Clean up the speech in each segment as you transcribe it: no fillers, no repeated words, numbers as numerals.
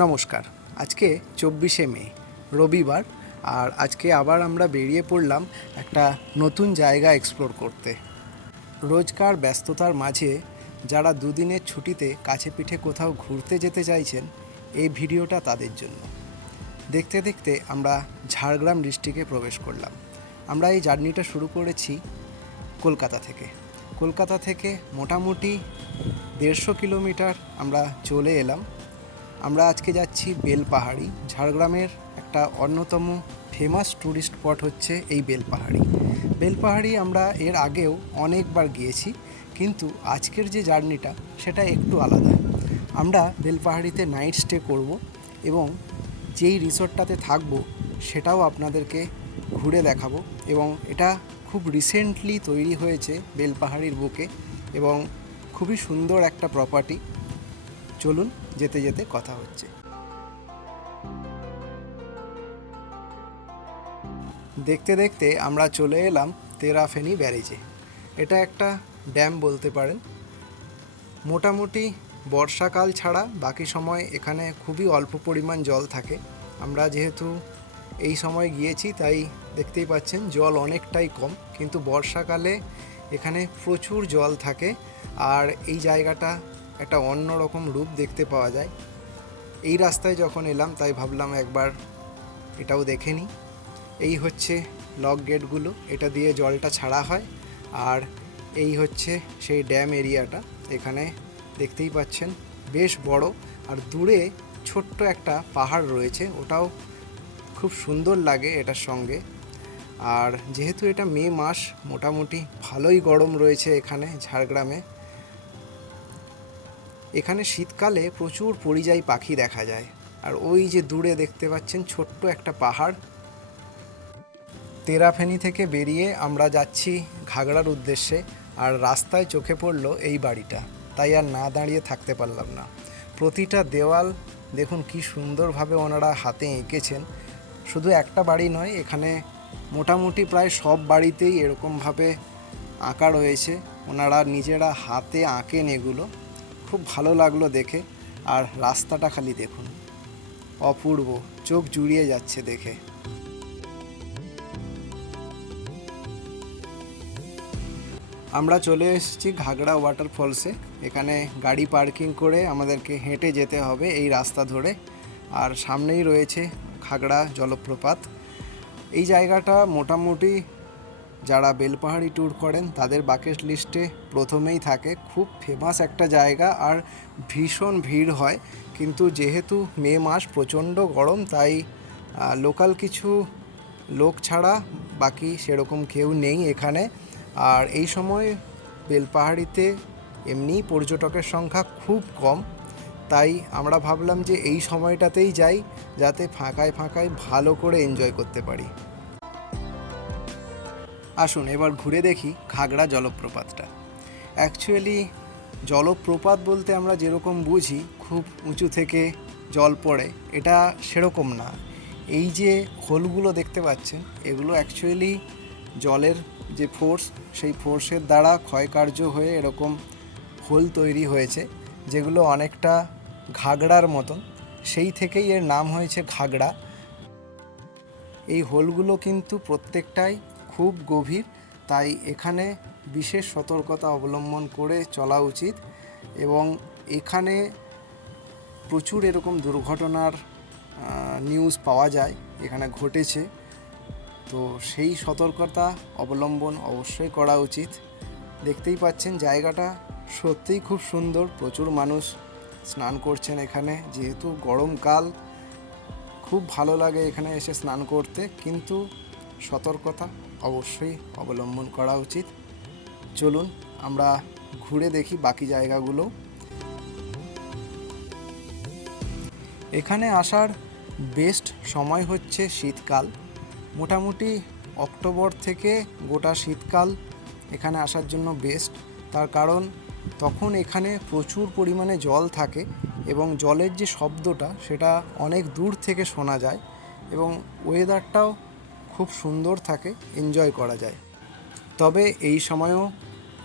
নমস্কার। আজকে 24শে মে রবিবার, আর আজকে আবার আমরা বেরিয়ে পড়লাম একটা নতুন জায়গা এক্সপ্লোর করতে। রোজকার ব্যস্ততার মাঝে যারা দুদিনের ছুটিতে কাছে পিঠে কোথাও ঘুরতে যেতে চাইছেন, এই ভিডিওটা তাদের জন্য। দেখতে দেখতে আমরা ঝাড়গ্রাম ডিস্ট্রিক্টে প্রবেশ করলাম। আমরা এই জার্নিটা শুরু করেছি কলকাতা থেকে মোটামুটি 150 কিলোমিটার আমরা চলে এলাম। আমরা আজকে যাচ্ছি বেলপাহাড়ি। ঝাড়গ্রামের একটা অন্যতম ফেমাস ট্যুরিস্ট স্পট হচ্ছে এই বেলপাহাড়ি আমরা এর আগেও অনেকবার গিয়েছি, কিন্তু আজকের যে জার্নিটা সেটা একটু আলাদা। আমরা বেলপাহাড়িতে নাইট স্টে করব এবং যেই রিসর্টটাতে থাকবো সেটাও আপনাদেরকে ঘুরে দেখাবো। এবং এটা খুব রিসেন্টলি তৈরি হয়েছে বেলপাহাড়ির বুকে এবং খুবই সুন্দর একটা প্রপার্টি। চলুন যেতে যেতে কথা হচ্ছে। দেখতে দেখতে আমরা চলে এলাম তেরাফেনি ব্যারেজে। এটা একটা ড্যাম বলতে পারেন। মোটামুটি বর্ষাকাল ছাড়া বাকি সময় এখানে খুবই অল্প পরিমাণ জল থাকে। আমরা যেহেতু এই সময় গিয়েছি তাই দেখতেই পাচ্ছেন জল অনেকটাই কম, কিন্তু বর্ষাকালে এখানে প্রচুর জল থাকে আর এই জায়গাটা একটা অন্যরকম রূপ দেখতে পাওয়া যায়। এই রাস্তায় যখন এলাম তাই ভাবলাম একবার এটাও দেখে নিই। এই হচ্ছে লক গেটগুলো, এটা দিয়ে জলটা ছাড়া হয়। আর এই হচ্ছে সেই ড্যাম এরিয়াটা। এখানে দেখতেই পাচ্ছেন বেশ বড়, আর দূরে ছোট্ট একটা পাহাড় রয়েছে, ওটাও খুব সুন্দর লাগে এটার সঙ্গে। আর যেহেতু এটা মে মাস, মোটামুটি ভালোই গরম রয়েছে এখানে ঝাড়গ্রামে। এখানে শীতকালে প্রচুর পরিযায়ী পাখি দেখা যায়। আর ওই যে দূরে দেখতে পাচ্ছেন ছোট্ট একটা পাহাড়। তেরাফেনি থেকে বেরিয়ে আমরা যাচ্ছি ঘাগড়ার উদ্দেশ্যে, আর রাস্তায় চোখে পড়লো এই বাড়িটা, তাই আর না দাঁড়িয়ে থাকতে পারলাম না। প্রতিটা দেওয়াল দেখুন কি সুন্দরভাবে ওনারা হাতে এঁকেছেন। শুধু একটা বাড়ি নয়, এখানে মোটামুটি প্রায় সব বাড়িতেই এরকমভাবে আঁকা রয়েছে। ওনারা নিজেরা হাতে আঁকেন এগুলো। খুব ভালো লাগলো দেখে। আর রাস্তাটা খালি দেখুন, অপূর্ব, চোখ জুড়িয়ে যাচ্ছে দেখে। আমরা চলে এসেছি ঘাগড়া ওয়াটারফলসে। এখানে গাড়ি পার্কিং করে আমাদেরকে হেঁটে যেতে হবে এই রাস্তা ধরে, আর সামনেই রয়েছে ঘাগড়া জলপ্রপাত। এই জায়গাটা মোটামুটি যারা বেলপাহাড়ি ট্যুর করেন তাদের বাকেট লিস্টে প্রথমেই থাকে। খুব ফেমাস একটা জায়গা, আর ভীষণ ভিড় হয়। কিন্তু যেহেতু মে মাস, প্রচণ্ড গরম, তাই লোকাল কিছু লোক ছাড়া বাকি সেরকম কেউ নেই এখানে। আর এই সময় বেলপাহাড়িতে এমনিই পর্যটকের সংখ্যা খুব কম, তাই আমরা ভাবলাম যে এই সময়টাতেই যাই, যাতে ফাঁকায় ফাঁকায় ভালো করে এনজয় করতে পারি। আসুন এবার ঘুরে দেখি ঘাগড়া জলপ্রপাতটা। অ্যাকচুয়ালি জলপ্রপাত বলতে আমরা যেরকম বুঝি খুব উঁচু থেকে জল পড়ে, এটা সেরকম না। এই যে হোলগুলো দেখতে পাচ্ছেন, এগুলো অ্যাকচুয়ালি জলের যে ফোর্স, সেই ফোর্সের দ্বারা ক্ষয়কার্য হয়ে এরকম হোল তৈরি হয়েছে, যেগুলো অনেকটা ঘাগড়ার মতন। সেই থেকেই এর নাম হয়েছে ঘাগড়া। এই হোলগুলো কিন্তু প্রত্যেকটাই খুব গভীর, তাই এখানে বিশেষ সতর্কতা অবলম্বন করে চলা উচিত। এবং এখানে প্রচুর এরকম দুর্ঘটনার নিউজ পাওয়া যায়, এখানে ঘটেছে। তো সেই সতর্কতা অবলম্বন অবশ্যই করা উচিত। দেখতেই পাচ্ছেন জায়গাটা সত্যিই খুব সুন্দর। প্রচুর মানুষ স্নান করছেন এখানে, যেহেতু গরমকাল, খুব ভালো লাগে এখানে এসে স্নান করতে, কিন্তু সতর্কতা অবশ্যই অবলম্বন করা উচিত। চলুন আমরা ঘুরে দেখি বাকি জায়গাগুলো। এখানে আসার বেস্ট সময় হচ্ছে শীতকাল। মোটামুটি অক্টোবর থেকে গোটা শীতকাল এখানে আসার জন্য বেস্ট। তার কারণ তখন এখানে প্রচুর পরিমাণে জল থাকে এবং জলের যে শব্দটা সেটা অনেক দূর থেকে শোনা যায়, এবং ওয়েদারটাও খুব সুন্দর থাকে, এনজয় করা যায়। তবে এই সময়ও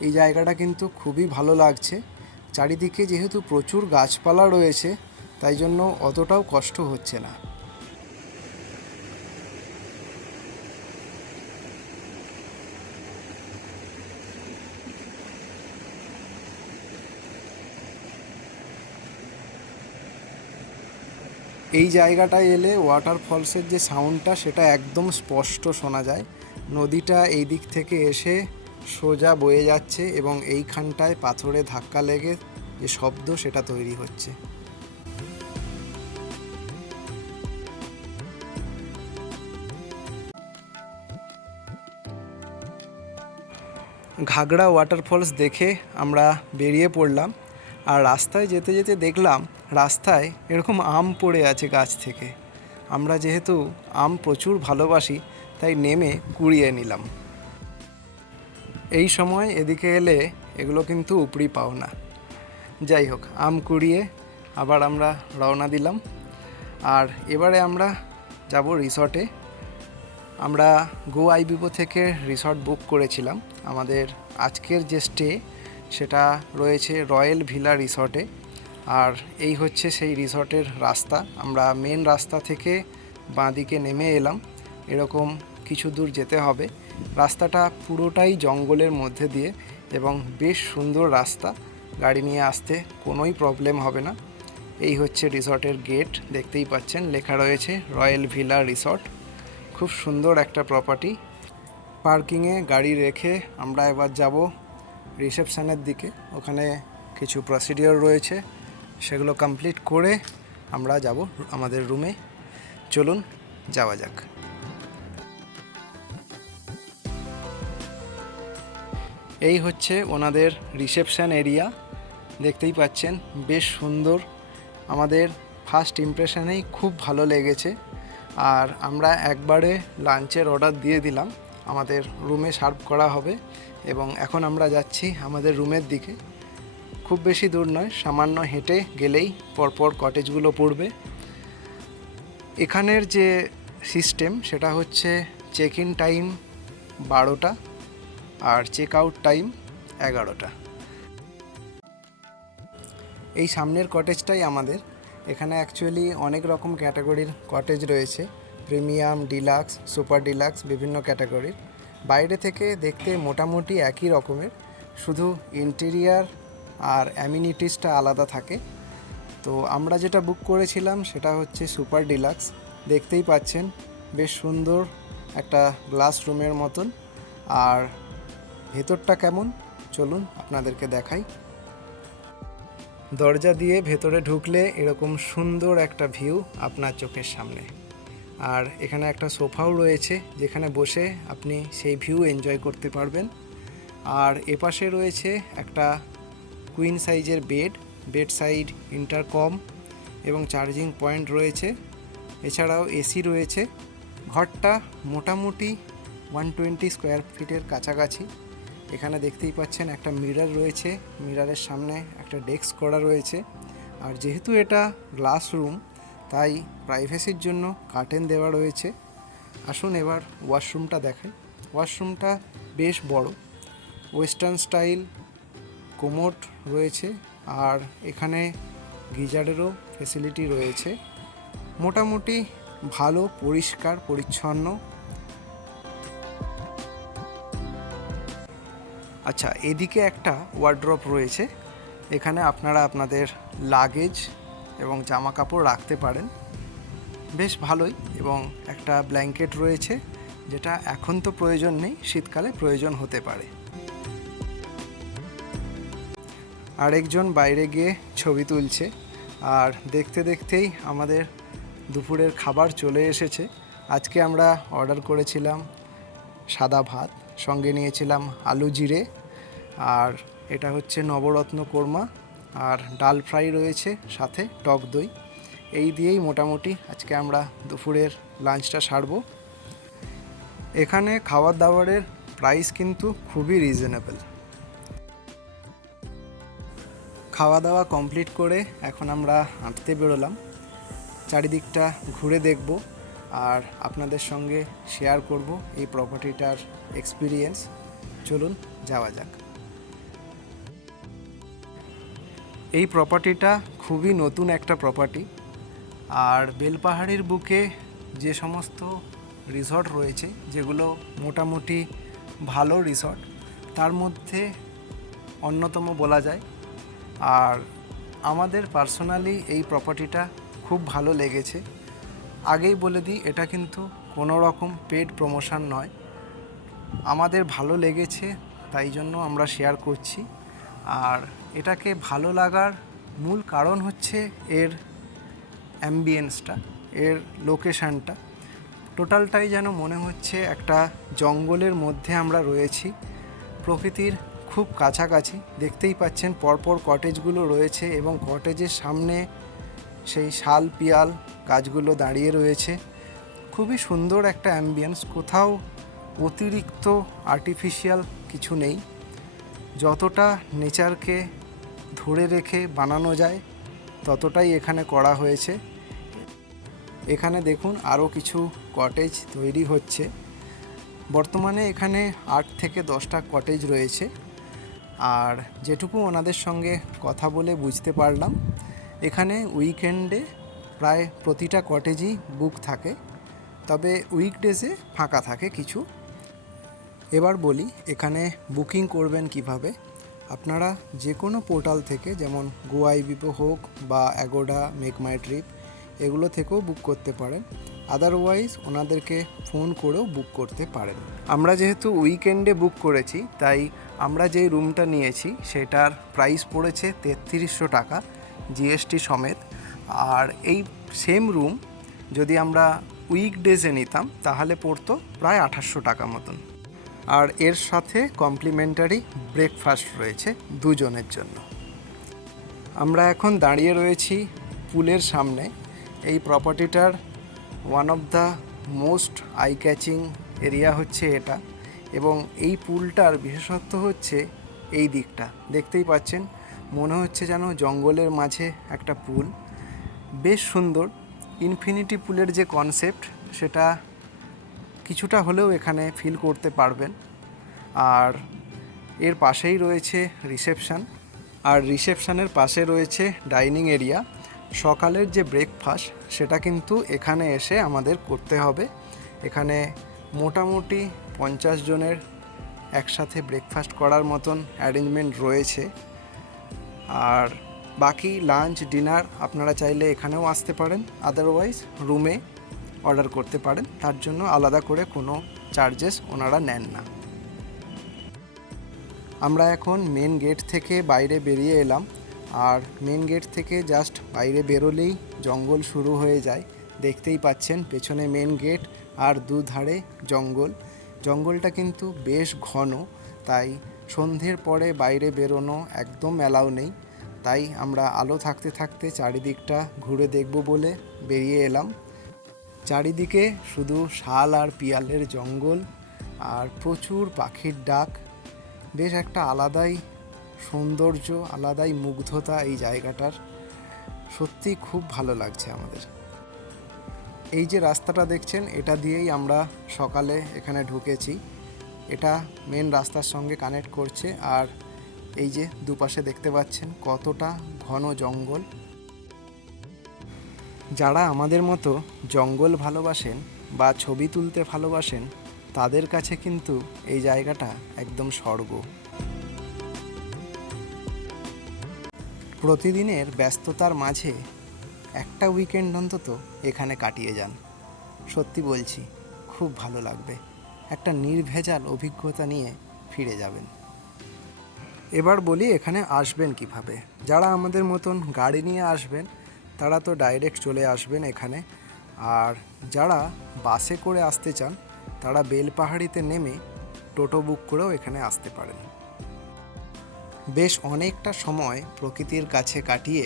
এই জায়গাটা কিন্তু খুবই ভালো লাগছে। চারিদিকে যেহেতু প্রচুর গাছপালা রয়েছে, তাই জন্য অতটাও কষ্ট হচ্ছে না। এই জায়গাটায় এলে ওয়াটারফলসের যে সাউন্ডটা সেটা একদম স্পষ্ট শোনা যায়। নদীটা এই দিক থেকে এসে সোজা বয়ে যাচ্ছে এবং এইখানটায় পাথরে ধাক্কা লেগে যে শব্দ সেটা তৈরি হচ্ছে। ঘাগড়া ওয়াটারফলস দেখে আমরা বেরিয়ে পড়লাম। আর রাস্তায় যেতে যেতে দেখলাম রাস্তায় এরকম আম পড়ে আছে গাছ থেকে। আমরা যেহেতু আম প্রচুর ভালোবাসি তাই নেমে কুড়িয়ে নিলাম। এই সময় এদিকে এলে এগুলো কিন্তু উপরি পাওনা। যাই হোক, আম কুড়িয়ে আবার আমরা রওনা দিলাম। আর এবারে আমরা যাব রিসর্টে। আমরা গো আইবিবো থেকে রিসর্ট বুক করেছিলাম। আমাদের আজকের যে স্টে সেটা রয়েছে রয়্যাল ভিলা রিসর্টে। আর এই হচ্ছে সেই রিসর্টের রাস্তা। আমরা মেন রাস্তা থেকে বাঁদিকে নেমে এলাম। এরকম কিছু দূর যেতে হবে। রাস্তাটা পুরোটাই জঙ্গলের মধ্যে দিয়ে এবং বেশ সুন্দর রাস্তা, গাড়ি নিয়ে আসতে কোনোই প্রবলেম হবে না। এই হচ্ছে রিসর্টের গেট, দেখতেই পাচ্ছেন লেখা রয়েছে রয়্যাল ভিলা রিসর্ট। খুব সুন্দর একটা প্রপার্টি। পার্কিংয়ে গাড়ি রেখে আমরা এবার যাব রিসেপশনের দিকে। ওখানে কিছু প্রসিডিওর রয়েছে, সেগুলো কমপ্লিট করে আমরা যাব আমাদের রুমে। চলুন যাওয়া যাক। এই হচ্ছে ওনাদের রিসেপশন এরিয়া, দেখতেই পাচ্ছেন বেশ সুন্দর। আমাদের ফার্স্ট ইমপ্রেশনেই খুব ভালো লেগেছে। আর আমরা একবারে লাঞ্চের অর্ডার দিয়ে দিলাম, আমাদের রুমে সার্ভ করা হবে। এবং এখন আমরা যাচ্ছি আমাদের রুমের দিকে। খুব বেশি দূর নয়, সামান্য হেঁটে গেলেই পরপর কটেজগুলো পড়বে। এখানের যে সিস্টেম সেটা হচ্ছে চেক ইন টাইম 12টা আর চেক আউট টাইম 11টা। এই সামনের কটেজটাই আমাদের। এখানে অ্যাকচুয়ালি অনেক রকম ক্যাটাগরির কটেজ রয়েছে, প্রিমিয়াম, ডিলাক্স, সুপার ডিলাক্স, বিভিন্ন ক্যাটাগরির। বাইরে থেকে দেখতে মোটামুটি একই রকমের, শুধু ইন্টেরিয়ার আর অ্যামিনিটিসটা আলাদা থাকে। তো আমরা যেটা বুক করেছিলাম সেটা হচ্ছে সুপার ডিলাক্স। দেখতেই পাচ্ছেন বেশ সুন্দর একটা গ্লাস রুমের মতন। আর ভেতরটা কেমন চলুন আপনাদেরকে দেখাই। দরজা দিয়ে ভেতরে ঢুকলে এরকম সুন্দর একটা ভিউ আপনার চোখের সামনে। আর এখানে একটা সোফাও রয়েছে যেখানে বসে আপনি সেই ভিউ এনজয় করতে পারবেন। আর এপাশে রয়েছে একটা কুইন সাইজের বেড সাইড ইন্টারকম এবং চার্জিং পয়েন্ট রয়েছে। এছাড়াও এসি রয়েছে। ঘরটা মোটামুটি 120 স্কোয়ার ফিটের কাছাকাছি। এখানে দেখতেই পাচ্ছেন একটা মিরর রয়েছে, মিররের সামনে একটা ডেস্ক করা রয়েছে। আর যেহেতু এটা গ্লাস রুম তাই প্রাইভেসির জন্য কার্টেন দেওয়া রয়েছে। আসুন এবার ওয়াশরুমটা দেখাই। ওয়াশরুমটা বেশ বড়, ওয়েস্টার্ন স্টাইল কোমোড রয়েছে। আর এখানে গিজারেরও ফেসিলিটি রয়েছে। মোটামুটি ভালো, পরিষ্কার পরিচ্ছন্ন। আচ্ছা, এদিকে একটা ওয়ার্ড্রপ রয়েছে। এখানে আপনারা আপনাদের লাগেজ এবং জামা কাপড় রাখতে পারেন, বেশ ভালোই। এবং একটা ব্ল্যাঙ্কেট রয়েছে, যেটা এখন তো প্রয়োজন নেই, শীতকালে প্রয়োজন হতে পারে। আরেকজন বাইরে গিয়ে ছবি তুলছে। আর দেখতে দেখতেই আমাদের দুপুরের খাবার চলে এসেছে। আজকে আমরা অর্ডার করেছিলাম সাদা ভাত, সঙ্গে নিয়েছিলাম আলু জিরে, আর এটা হচ্ছে নবরত্ন কোরমা, আর ডাল ফ্রাই রয়েছে, সাথে টক দই। এই দিয়েই মোটামুটি আজকে আমরা দুপুরের লাঞ্চটা সারব। এখানে খাবার দাবারের প্রাইস কিন্তু খুবই রিজনেবল। খাওয়া দাওয়া কমপ্লিট করে এখন আমরা হাঁটতে বেরোলাম। চারিদিকটা ঘুরে দেখব আর আপনাদের সঙ্গে শেয়ার করব এই প্রপার্টিটার এক্সপিরিয়েন্স। চলুন যাওয়া যাক। এই প্রপার্টিটা খুবই নতুন একটা প্রপার্টি। আর বেলপাহাড়ির বুকে যে সমস্ত রিসর্ট রয়েছে, যেগুলো মোটামুটি ভালো রিসর্ট, তার মধ্যে অন্যতম বলা যায়। আর আমাদের পার্সোনালি এই প্রপার্টিটা খুব ভালো লেগেছে। আগেই বলে দিই, এটা কিন্তু কোনো রকম পেড প্রমোশন নয়, আমাদের ভালো লেগেছে তাই জন্য আমরা শেয়ার করছি। আর এটাকে ভালো লাগার মূল কারণ হচ্ছে এর অ্যাম্বিয়েন্সটা, এর লোকেশানটা। টোটালটাই যেন মনে হচ্ছে একটা জঙ্গলের মধ্যে আমরা রয়েছি, প্রকৃতির খুব কাছাকাছি। দেখতেই পাচ্ছেন পরপর কটেজগুলো রয়েছে এবং কটেজের সামনে সেই শাল পিয়াল গাছগুলো দাঁড়িয়ে রয়েছে। খুবই সুন্দর একটা অ্যাম্বিয়েন্স, কোথাও অতিরিক্ত আর্টিফিশিয়াল কিছু নেই। যতটা নেচারকে ধরে রেখে বানানো যায় ততটাই এখানে করা হয়েছে। এখানে দেখুন আরও কিছু কটেজ তৈরি হচ্ছে। বর্তমানে এখানে 8 থেকে 10টা কটেজ রয়েছে। আর যেটুকু ওনাদের সঙ্গে কথা বলে বুঝতে পারলাম, এখানে উইকেন্ডে প্রায় প্রতিটা কটেজই বুক থাকে, তবে উইকডেজে ফাঁকা থাকে কিছু। এবার বলি এখানে বুকিং করবেন কিভাবে। আপনারা যে কোনো পোর্টাল থেকে, যেমন গোআইবিবো হোক বা অ্যাগোডা, মেক মাই ট্রিপ, এগুলো থেকেও বুক করতে পারেন। আদারওয়াইজ ওনাদেরকে ফোন করেও বুক করতে পারেন। আমরা যেহেতু উইকেন্ডে বুক করেছি, তাই আমরা যেই রুমটা নিয়েছি সেটার প্রাইস পড়েছে 3300 টাকা জিএসটি সমেত। আর এই সেম রুম যদি আমরা উইকডেজে নিতাম তাহলে পড়তো প্রায় 2800 টাকা মতন। আর এর সাথে কমপ্লিমেন্টারি ব্রেকফাস্ট রয়েছে দুজনের জন্য। আমরা এখন দাঁড়িয়ে রয়েছি পুলের সামনে। এই প্রপার্টিটার one of the most eye catching area হচ্ছে এটা, এবং এই পুলটার বিশেষত্ব হচ্ছে এই দিকটা। দেখতেই পাচ্ছেন, মনে হচ্ছে যেন জঙ্গলের মাঝে একটা পুল, বেশ সুন্দর। ইনফিনিটি পুলের যে কনসেপ্ট, সেটা কিছুটা হলেও এখানে ফিল করতে পারবেন। আর এর পাশেই রয়েছে রিসেপশান, আর রিসেপশানের পাশে রয়েছে ডাইনিং এরিয়া। সকালের যে ব্রেকফাস্ট, সেটা কিন্তু এখানে এসে আমাদের করতে হবে। এখানে মোটামুটি 50 জনের একসাথে ব্রেকফাস্ট করার মতন অ্যারেঞ্জমেন্ট রয়েছে। আর বাকি লাঞ্চ ডিনার আপনারা চাইলে এখানেও আসতে পারেন, আদারওয়াইজ রুমে অর্ডার করতে পারেন, তার জন্য আলাদা করে কোনো চার্জেস ওনারা নেন না। আমরা এখন মেন গেট থেকে বাইরে বেরিয়ে এলাম। আর মেন গেট থেকে জাস্ট বাইরে বেরোলেই জঙ্গল শুরু হয়ে যায়। দেখতেই পাচ্ছেন পেছনে মেন গেট আর দুধারে জঙ্গল। জঙ্গলটা কিন্তু বেশ ঘন, তাই সন্ধ্যের পরে বাইরে বেরোনো একদম অ্যালাউ নেই। তাই আমরা আলো থাকতে থাকতে চারিদিকটা ঘুরে দেখব বলে বেরিয়ে এলাম। চারিদিকে শুধু শাল আর পিয়ালের জঙ্গল আর প্রচুর পাখির ডাক। বেশ একটা আলাদাই সৌন্দর্য, আলাদাই মুগ্ধতা এই জায়গাটার। সত্যি খুব ভালো লাগছে আমাদের। এই যে রাস্তাটা দেখছেন, এটা দিয়েই আমরা সকালে এখানে ঢুকেছি। এটা মেন রাস্তার সঙ্গে কানেক্ট করছে। আর এই যে দুপাশে দেখতে পাচ্ছেন কতটা ঘন জঙ্গল। যারা আমাদের মতো জঙ্গল ভালোবাসেন বা ছবি তুলতে ভালোবাসেন, তাদের কাছে কিন্তু এই জায়গাটা একদম স্বর্গ। প্রতিদিনের ব্যস্ততার মাঝে একটা উইকেন্ড অন্তত এখানে কাটিয়ে যান। সত্যি বলছি, খুব ভালো লাগবে। একটা নির্ভেজাল অভিজ্ঞতা নিয়ে ফিরে যাবেন। এবার বলি এখানে আসবেন কিভাবে। যারা আমাদের মতন গাড়ি নিয়ে আসবেন তারা তো ডাইরেক্ট চলে আসবেন এখানে। আর যারা বাসে করে আসতে চান তারা বেলপাহাড়িতে নেমে টোটো বুক করেও এখানে আসতে পারেন। বেশ অনেকটা সময় প্রকৃতির কাছে কাটিয়ে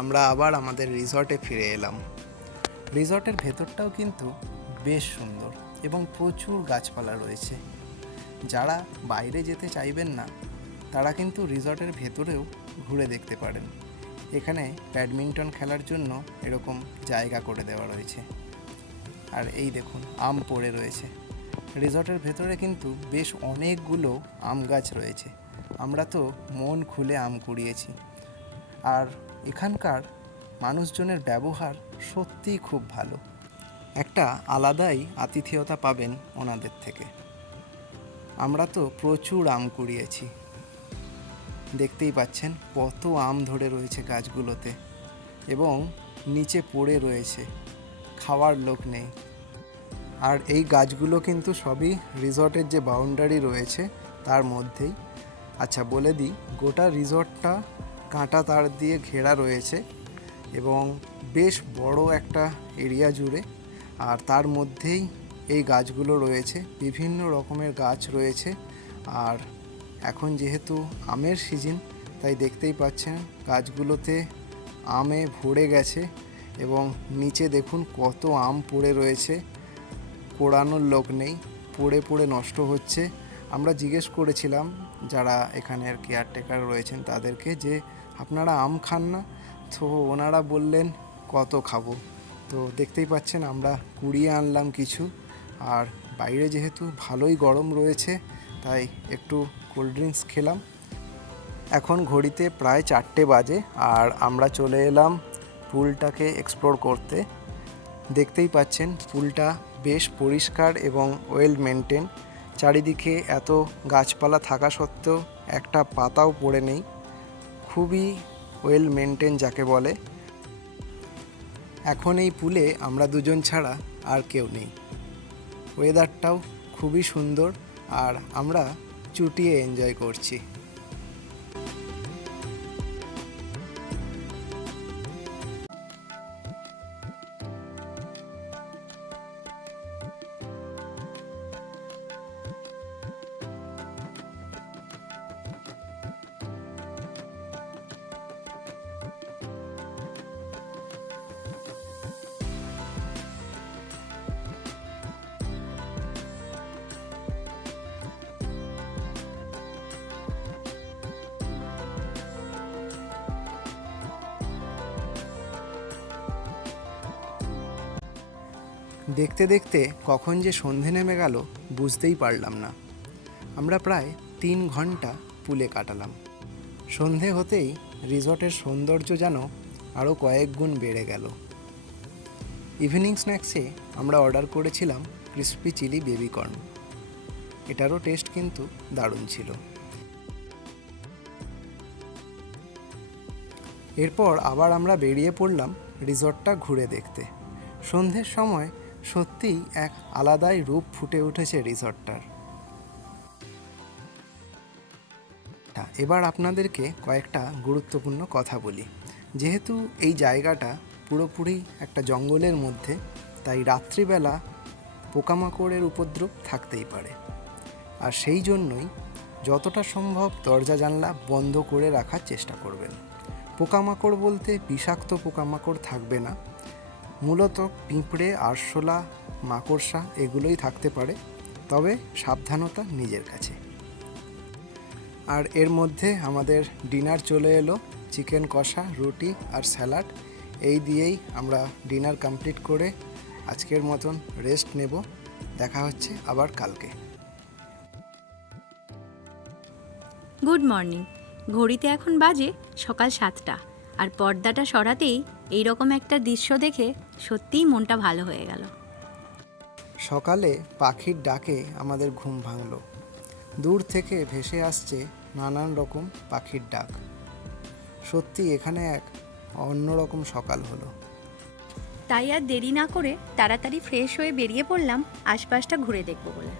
আমরা আবার আমাদের রিসর্টে ফিরে এলাম। রিসর্টের ভেতরটাও কিন্তু বেশ সুন্দর এবং প্রচুর গাছপালা রয়েছে। যারা বাইরে যেতে চাইবেন না তারা কিন্তু রিসর্টের ভেতরেও ঘুরে দেখতে পারেন। এখানে ব্যাডমিন্টন খেলার জন্য এরকম জায়গা করে দেওয়া রয়েছে। আর এই দেখুন আম পড়ে রয়েছে। রিসর্টের ভেতরে কিন্তু বেশ অনেকগুলো আম গাছ রয়েছে। আমরা তো মন খুলে আম কুড়িয়েছি। আর এখানকার মানুষজনের ব্যবহার সত্যিই খুব ভালো। একটা আলাদাই আতিথেয়তা পাবেন ওনাদের থেকে। আমরা তো প্রচুর আম কুড়িয়েছি, দেখতেই পাচ্ছেন কত আম ধরে রয়েছে গাছগুলোতে এবং নিচে পড়ে রয়েছে, খাওয়ার লোক নেই। আর এই গাছগুলো কিন্তু সবই রিসর্টের যে বাউন্ডারি রয়েছে তার মধ্যেই। আচ্ছা বলে দিই, গোটা রিসর্টটা কাঁটা তার দিয়ে ঘেরা রয়েছে এবং বেশ বড় একটা এরিয়া জুড়ে। আর তার মধ্যেই এই গাছগুলো রয়েছে, বিভিন্ন রকমের গাছ রয়েছে। আর এখন যেহেতু আমের সিজন, তাই দেখতেই পাচ্ছেন গাছগুলোতে আমে ভরে গেছে এবং নিচে দেখুন কত আম পড়ে রয়েছে, পোড়ানোর লোক নেই, পড়ে পড়ে নষ্ট হচ্ছে। আমরা জিজ্ঞেস করেছিলাম যারা এখানের কেয়ারটেকার রয়েছেন তাদেরকে যে আপনারা আম খান না, তো ওনারা বললেন কত খাবো। তো দেখতেই পাচ্ছেন আমরা কুড়িয়ে আনলাম কিছু। আর বাইরে যেহেতু ভালোই গরম রয়েছে তাই একটু কোল্ড ড্রিঙ্কস খেলাম। এখন ঘড়িতে প্রায় 4টে বাজে আর আমরা চলে এলাম পুলটাকে এক্সপ্লোর করতে। দেখতেই পাচ্ছেন পুলটা বেশ পরিষ্কার এবং ওয়েল মেনটেন। চারিদিকে এত গাছপালা থাকা সত্ত্বেও একটা পাতাও পড়ে নেই, খুবই ওয়েল মেনটেন যাকে বলে। এখন এই পুলে আমরা দুজন ছাড়া আর কেউ নেই। ওয়েদারটাও খুবই সুন্দর আর আমরা চুটিয়ে এনজয় করছি। দেখতে দেখতে কখন যে সন্ধে নেমে গেল বুঝতেই পারলাম না। আমরা প্রায় 3 ঘন্টা পুলে কাটালাম। সন্ধে হতেই রিসর্টের সৌন্দর্য যেন আরও কয়েক গুণ বেড়ে গেল। ইভিনিং স্ন্যাক্সে আমরা অর্ডার করেছিলাম ক্রিসপি চিলি বেবিকর্ন। এটারও টেস্ট কিন্তু দারুণ ছিল। এরপর আবার আমরা বেরিয়ে পড়লাম রিসর্টটা ঘুরে দেখতে। সন্ধ্যের সময় সত্যিই এক আলাদাই রূপ ফুটে উঠেছে রিসর্টটার। এবার আপনাদেরকে কয়েকটা গুরুত্বপূর্ণ কথা বলি। যেহেতু এই জায়গাটা পুরোপুরি একটা জঙ্গলের মধ্যে, তাই রাত্রিবেলা পোকামাকড়ের উপদ্রব থাকতেই পারে। আর সেই জন্যই যতটা সম্ভব দরজা জানলা বন্ধ করে রাখার চেষ্টা করবেন। পোকামাকড় বলতে বিষাক্ত পোকামাকড় থাকবে না, মূলত পিঁপড়ে, আরশোলা, মাকড়সা এগুলোই থাকতে পারে, তবে সাবধানতা নিজের কাছে। আর এর মধ্যে আমাদের ডিনার চলে এলো, চিকেন কষা, রুটি আর স্যালাড। এই দিয়েই আমরা ডিনার কমপ্লিট করে আজকের মতন রেস্ট নেব। দেখা হচ্ছে আবার কালকে। Good morning. ঘড়িতে এখন বাজে সকাল 7টা, আর পর্দাটা সরাতেই এইরকম একটা দৃশ্য দেখে সত্যিই মনটা ভালো হয়ে গেল। সকালে পাখির ডাকে আমাদের ঘুম ভাঙল। দূর থেকে ভেসে আসছে নানান রকম পাখির ডাক। সত্যি এখানে এক অন্যরকম সকাল হলো। তাই আর দেরি না করে তাড়াতাড়ি ফ্রেশ হয়ে বেরিয়ে পড়লাম আশপাশটা ঘুরে দেখব বলে।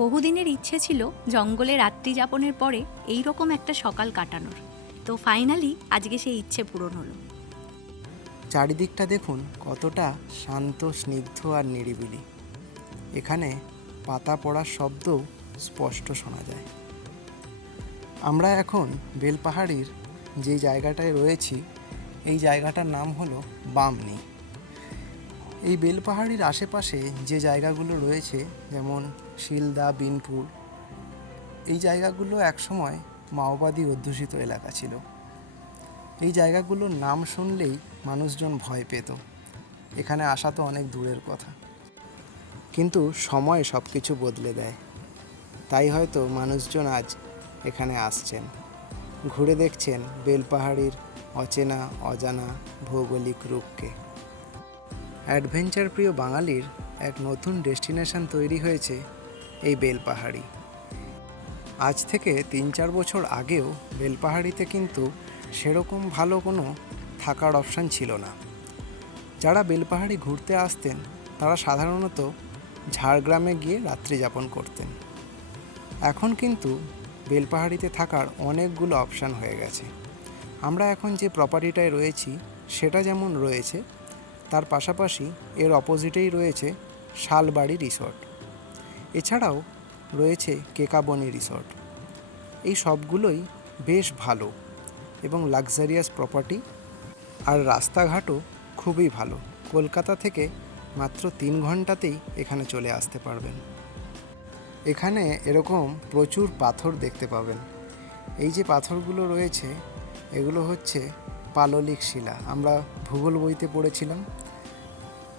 বহুদিনের ইচ্ছে ছিল জঙ্গলে রাত্রি যাপনের পরে এই রকম একটা সকাল কাটানোর, তো ফাইনালি আজকে সেই ইচ্ছে পূরণ হলো। চারিদিকটা দেখুন কতটা শান্ত, স্নিগ্ধ আর নিরিবিলি। এখানে পাতা পড়ার শব্দও স্পষ্ট শোনা যায়। আমরা এখন বেলপাহাড়ির যে জায়গাটায় রয়েছি, এই জায়গাটার নাম হলো বামনি। এই বেলপাহাড়ির আশেপাশে যে জায়গাগুলো রয়েছে, যেমন শিলদা, বিনপুর, এই জায়গাগুলো একসময় মাওবাদী অধ্যুষিত এলাকা ছিল। এই জায়গাগুলোর নাম শুনলেই মানুষজন ভয় পেত। এখানে আসা তো অনেক দূরের কথা, কিন্তু সময় সব কিছু বদলে দেয়। তাই হয়তো মানুষজন আজ এখানে আসছেন। ঘুরে দেখছেন বেলপাহাড়ির অচেনা অজানা ভৌগোলিক রূপকে। অ্যাডভেঞ্চার প্রিয় বাঙালির এক নতুন ডেস্টিনেশন তৈরি হয়েছে এই বেলপাহাড়ি। আজ থেকে 3-4 বছর আগেও বেলপাহাড়িতে কিন্তু সেরকম ভালো কোনো থাকার অপশান ছিল না। যারা বেলপাহাড়ি ঘুরতে আসতেন তারা সাধারণত ঝাড়গ্রামে গিয়ে রাত্রি যাপন করতেন। এখন কিন্তু বেলপাহাড়িতে থাকার অনেকগুলো অপশান হয়ে গেছে। আমরা এখন যে প্রপার্টিটায় রয়েছি সেটা যেমন রয়েছে, তার পাশাপাশি এর অপোজিটেই রয়েছে শালবাড়ি রিসর্ট, এছাড়াও রয়েছে কেকাবনি রিসর্ট। এই সবগুলোই বেশ ভালো এবং লাক্সারিয়াস প্রপার্টি, আর রাস্তাঘাটও খুবই ভালো। কলকাতা থেকে মাত্র 3 ঘন্টাতেই এখানে চলে আসতে পারবেন। এখানে এরকম প্রচুর পাথর দেখতে পাবেন। এই যে পাথরগুলো রয়েছে এগুলো হচ্ছে পাললিক শিলা। আমরা ভূগোল বইতে পড়েছিলাম।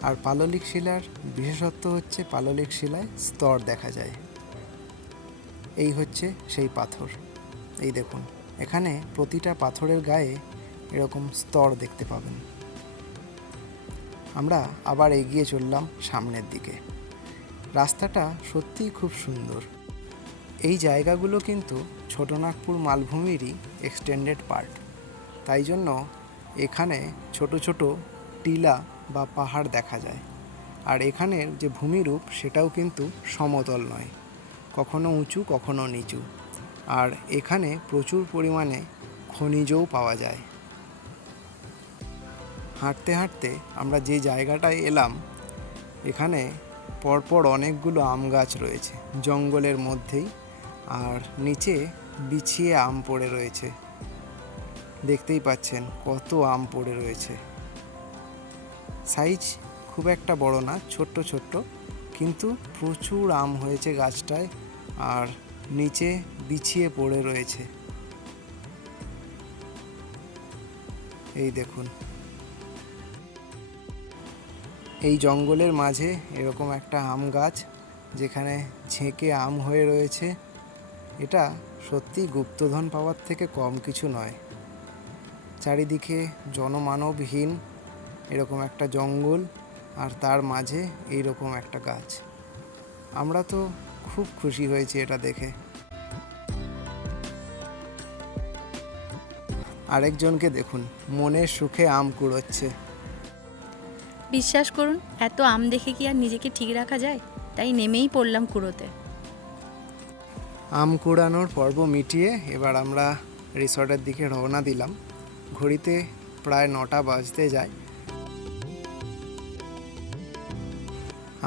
আর পাললিক শিলার বিশেষত্ব হচ্ছে পাললিক শিলায় স্তর দেখা যায়। এই হচ্ছে সেই পাথর। এই দেখুন, এখানে প্রতিটা পাথরের গায়ে এরকম স্তর দেখতে পাবেন। আমরা আবার এগিয়ে চললাম সামনের দিকে। রাস্তাটা সত্যিই খুব সুন্দর। এই জায়গাগুলো কিন্তু ছোটনাগপুর মালভূমিরই এক্সটেন্ডেড পার্ট, তাই জন্য এখানে ছোট ছোট টিলা বা পাহাড় দেখা যায়। আর এখানের যে ভূমিরূপ সেটাও কিন্তু সমতল নয়, কখনো উঁচু কখনো নিচু। আর এখানে প্রচুর পরিমাণে খনিজও পাওয়া যায়। হাঁটতে হাঁটতে আমরা যে জায়গাটায় এলাম, এখানে পরপর অনেকগুলো আম গাছ রয়েছে জঙ্গলের মধ্যেই, আর নিচে বিছিয়ে আম পড়ে রয়েছে। দেখতেই পাচ্ছেন কত আম পড়ে রয়েছে। সাইজ খুব একটা বড় না, ছোট্ট ছোট্ট, কিন্তু প্রচুর আম হয়েছে গাছটায়, আর নিচে বিছিয়ে পড়ে রয়েছে। এই দেখুন, এই জঙ্গলের মাঝে এরকম একটা আম গাছ যেখানে ঝেঁকে আম হয়ে রয়েছে। এটা সত্যি গুপ্তধন পাওয়ার থেকে কম কিছু নয়। চারিদিকে জনমানবহীন এরকম একটা জঙ্গল, আর তার মাঝে এইরকম একটা গাছ। আমরা তো খুব খুশি হয়েছি এটা দেখে। আরেকজনকে দেখুন, মনের সুখে আম কুড়োচ্ছে। বিশ্বাস করুন, এত আম দেখে কি আর নিজেকে ঠিক রাখা যায়? তাই নেমেই পড়লাম কুড়োতে। আম কুড়ানোর পর্ব মিটিয়ে এবার আমরা রিসর্টের দিকে রওনা দিলাম। ঘড়িতে প্রায় 9টা বাজতে যায়।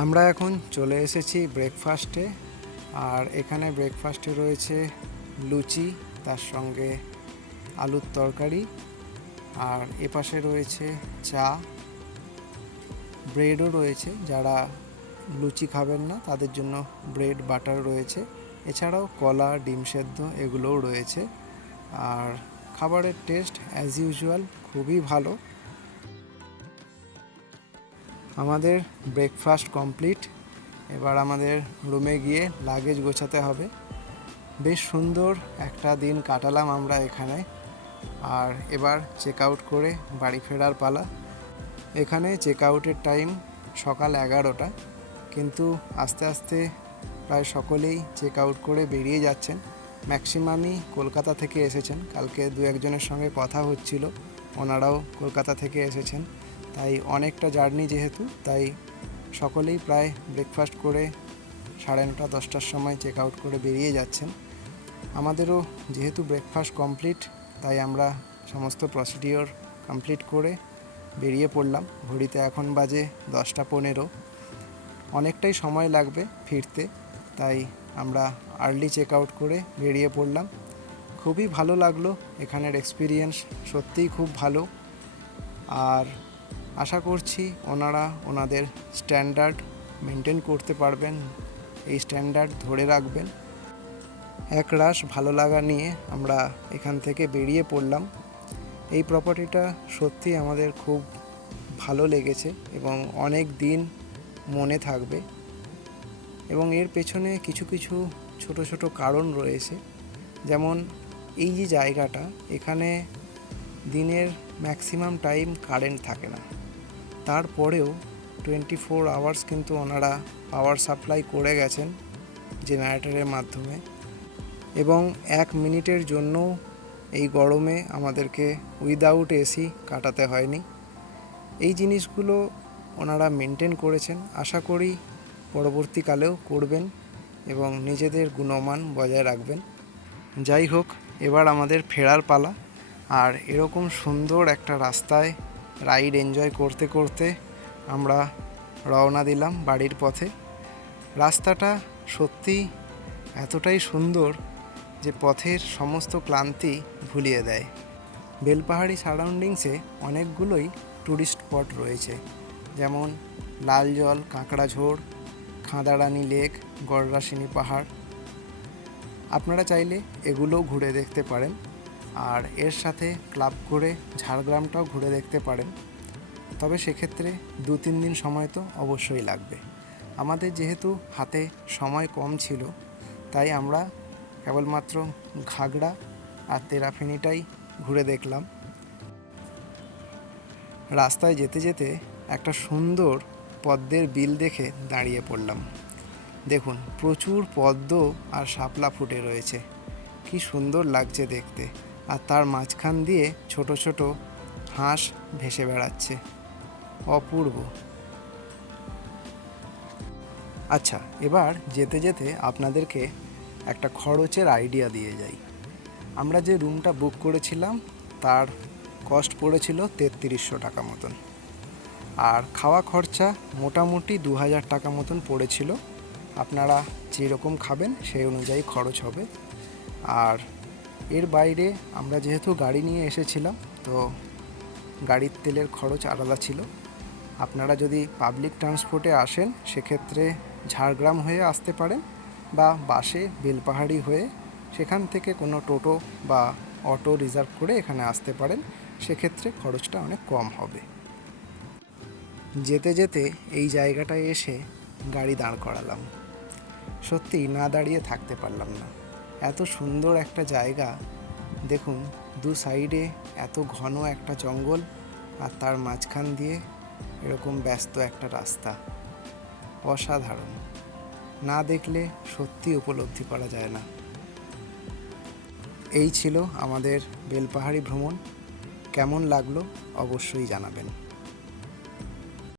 আমরা এখন চলে এসেছি ব্রেকফাস্টে। আর এখানে ব্রেকফাস্টে রয়েছে লুচি, তার সঙ্গে আলুর তরকারি, আর এপাশে রয়েছে চা, ব্রেডও রয়েছে। যারা লুচি খাবেন না তাদের জন্য ব্রেড বাটার রয়েছে। এছাড়াও কলা, ডিম সেদ্ধ এগুলোও রয়েছে। আর খাবারের টেস্ট অ্যাজ ইউজুয়াল খুবই ভালো। আমাদের ব্রেকফাস্ট কমপ্লিট। এবার আমাদের রুমে গিয়ে লাগেজ গোছাতে হবে। বেশ সুন্দর একটা দিন কাটালাম আমরা এখানে। আর এবার চেক আউট করে বাড়ি ফেরার পালা। এখানে চেক আউটের টাইম সকাল 11টা, কিন্তু আস্তে আস্তে প্রায় সকলেই চেক আউট করে বেরিয়ে যাচ্ছেন। ম্যাক্সিমামই কলকাতা থেকে এসেছেন। কালকে 2-1 জনের সঙ্গে কথা হচ্ছিল, ওনারাও কলকাতা থেকে এসেছেন। তাই অনেকটা জার্নি যেহেতু, তাই সকলেই প্রায় ব্রেকফাস্ট করে 9:30-10টার সময় চেক আউট করে বেরিয়ে যাচ্ছেন। আমাদেরও যেহেতু ব্রেকফাস্ট কমপ্লিট, তাই আমরা সমস্ত প্রসিডিওর কমপ্লিট করে বেরিয়ে পড়লাম। ঘড়িতে এখন বাজে 10টা 15। অনেকটাই সময় লাগবে ফিরতে, তাই আমরা আর্লি চেক আউট করে বেরিয়ে পড়লাম। খুবই ভালো লাগলো, এখানের এক্সপিরিয়েন্স সত্যিই খুব ভালো। আর আশা করছি ওনারা ওনাদের স্ট্যান্ডার্ড মেনটেন করতে পারবেন, এই স্ট্যান্ডার্ড ধরে রাখবেন। একরাশ ভালো লাগা নিয়ে আমরা এখান থেকে বেরিয়ে পড়লাম। এই প্রপার্টিটা সত্যি আমাদের খুব ভালো লেগেছে এবং অনেক দিন মনে থাকবে। এবং এর পেছনে কিছু কিছু ছোট ছোট কারণ রয়েছে। যেমন এই যে জায়গাটা, এখানে দিনের ম্যাক্সিমাম টাইম কারেন্ট থাকে না, তারপরেও 24 আওয়ার্স কিন্তু ওনারা পাওয়ার সাপ্লাই করে গেছেন জেনারেটরের মাধ্যমে, এবং 1 মিনিটের জন্য এই গরমে আমাদেরকে উইদাউট এসি কাটাতে হয়নি। এই জিনিসগুলো ওনারা মেনটেন করেছেন, আশা করি পরবর্তীকালেও করবেন এবং নিজেদের গুণমান বজায় রাখবেন। যাই হোক, এবার আমাদের ফেরার পালা। আর এরকম সুন্দর একটা রাস্তায় রাইড এনজয় করতে করতে আমরা রওনা দিলাম বাড়ির পথে। রাস্তাটা সত্যি এতটাই সুন্দর যে পথের সমস্ত ক্লান্তি ভুলিয়ে দেয়। বেলপাহাড়ি সারাউন্ডিংসে অনেকগুলোই ট্যুরিস্ট স্পট রয়েছে, যেমন লালজল, কাঁকড়াঝোড়, খাঁদারানি লেক, গড়রাসিনী পাহাড়। আপনারা চাইলে এগুলোও ঘুরে দেখতে পারেন, আর এর সাথে ক্লাব করে ঝাড়গ্রামটাও ঘুরে দেখতে পারেন। তবে সেক্ষেত্রে 2-3 দিন সময় তো অবশ্যই লাগবে। আমাদের যেহেতু হাতে সময় কম ছিল, তাই আমরা কেবলমাত্র ঘাগড়া আর তেরাফেনিটাই ঘুরে দেখলাম। রাস্তায় যেতে যেতে একটা সুন্দর পদ্মের বিল দেখে দাঁড়িয়ে পড়লাম। দেখুন, প্রচুর পদ্ম আর শাপলা ফুটে রয়েছে, কি সুন্দর লাগছে দেখতে। আর তার মাঝখান দিয়ে ছোট ছোট হাঁস ভেসে বেড়াচ্ছে, অপূর্ব। আচ্ছা, এবার যেতে যেতে আপনাদেরকে একটা খরচের আইডিয়া দিয়ে যাই। আমরা যে রুমটা বুক করেছিলাম তার কস্ট পড়েছিল 3300 টাকা মতন, আর খাওয়া খরচা মোটামুটি 2000 টাকা মতন পড়েছিল। আপনারা যেরকম খাবেন সেই অনুযায়ী খরচ হবে। আর এর বাইরে আমরা যেহেতু গাড়ি নিয়ে এসেছিলাম, তো গাড়ির তেলের খরচ আলাদা ছিল। আপনারা যদি পাবলিক ট্রান্সপোর্টে আসেন, সেক্ষেত্রে ঝাড়গ্রাম হয়ে আসতে পারেন, বা বাসে বেলপাহাড়ি হয়ে সেখান থেকে কোনো টোটো বা অটো রিজার্ভ করে এখানে আসতে পারেন। সেক্ষেত্রে খরচটা অনেক কম হবে। যেতে যেতে এই জায়গাটায় এসে গাড়ি দাঁড় করালাম, সত্যি না দাঁড়িয়ে থাকতে পারলাম না। এত সুন্দর একটা জায়গা, দেখুন দু সাইডে এত ঘন একটা জঙ্গল, আর তার মাঝখান দিয়ে এরকম ব্যস্ত একটা রাস্তা, অসাধারণ। না দেখলে সত্যি উপলব্ধি করা যায় না। এই ছিল আমাদের বেলপাহাড়ি ভ্রমণ। কেমন লাগলো অবশ্যই জানাবেন।